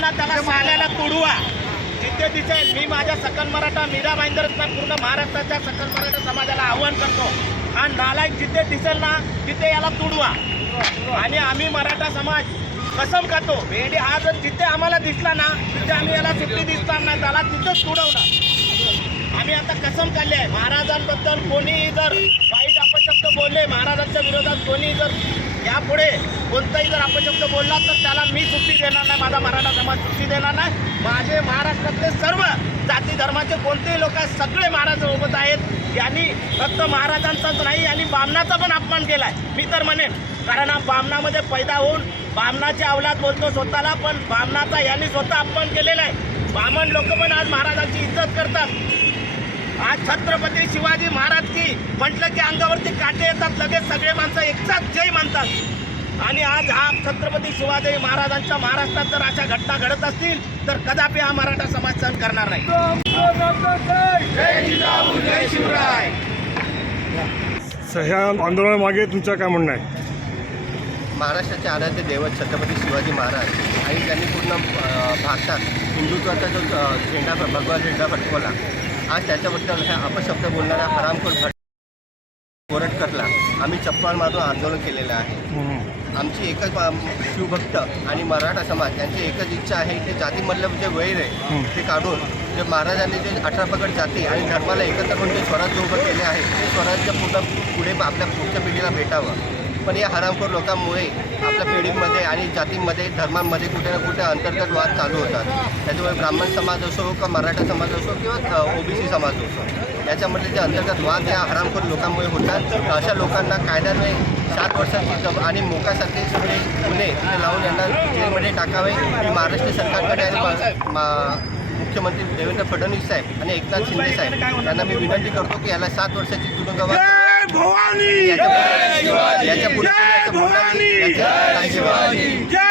त्याला आल्याला तुडवा. जिथे दिसेल मी माझ्या सकल मराठा मीरा भाईंदरचा पूर्ण महाराष्ट्राच्या सकल मराठा समाजाला आव्हान करतो. आणि नालायक जिथे दिसेल ना तिथे याला तुडवा. आणि आम्ही मराठा समाज कसम खातो. भेडी हा जर जिथे आम्हाला दिसला ना तिथे आम्ही याला सुट्टी दिसणार नाही. त्याला तिथंच तुडवणार. आम्ही आता कसम खाल्ली आहे. महाराजांबद्दल कोणीही जर वाईट अपशब्द बोलले महाराजांच्या विरोधात कोणी जर यापुढे कोणताही जर अपशब्द बोलला तर त्याला मी सुट्टी देणार नाही माझा मराठा समाज सुट्टी देणार नाही. माझे महाराष्ट्रातले सर्व जाती धर्माचे कोणतेही लोक आहेत सगळे महाराज सोबत आहेत. यांनी फक्त महाराजांचाच नाही यांनी बामणाचा पण अपमान केला आहे मी तर म्हणेन कारण हा बामणामध्ये पैदा होऊन बामणाची अवलाद बोलतो स्वतःला पण बामणाचा यांनी स्वतः अपमान केलेला आहे. बामण लोक पण आज महाराजांची इज्जत करतात. आज छत्रपती शिवाजी महाराज की म्हटलं की अंगावरती काटे येतात लगेच सगळे माणसं एकसाथ जय म्हणतात आणि आज हा छत्रपती शिवाजी महाराजांच्या महाराष्ट्रात जर अशा घटना घडत असतील तर कदापि हा मराठा समाज सहन करणार नाही. जय जिजाऊ जय शिवराय. ह्या आंदोलनामागे तुमचं काय म्हणणं आहे? महाराष्ट्राचे आराध्य दैवत छत्रपती शिवाजी महाराज आणि त्यांनी पूर्ण भारतात हिंदुत्वाचा जो झेंडा भगवा झेंडा फडकवला आज त्याच्याबद्दल ह्या अपशब्द बोलणाऱ्या हरामखोर भट कोरटकरला आम्ही चप्पल मारून आंदोलन केलेलं आहे. आमची एकच शिवभक्त आणि मराठा समाज यांची एकच इच्छा आहे की जातीमधलं जे वैर आहे ते काढून जे महाराजांनी जे अठरा पगड जाती आणि धर्माला एकत्र करून जे स्वराज्य उभं केले आहे ते स्वराज्य पूर्ण पुढे आपल्या पुढच्या पिढीला भेटावं. पण या हरामखोर लोकांमुळे आपल्या पिढीमध्ये आणि जातींमध्ये धर्मांमध्ये कुठे ना कुठे अंतर्गत वाद चालू होतात. त्याच्यामुळे ब्राह्मण समाज असो का मराठा समाज असो किंवा ओबीसी समाज असो याच्यामधले जे अंतर्गत वाद या हरामखोर लोकांमुळे होतात अशा लोकांना कायद्याने सात वर्षांची जब आणि मोकासारखे सगळे गुन्हे तिथे लावून यांना जेलमध्ये टाकावे. ही महाराष्ट्र सरकारकडे आणि मा- मुख्यमंत्री देवेंद्र फडणवीस साहेब आणि एकनाथ शिंदे साहेब यांना मी विनंती करतो की याला सात वर्षाची तुरुंगवास जय भवानी। नाही. याच्या- जय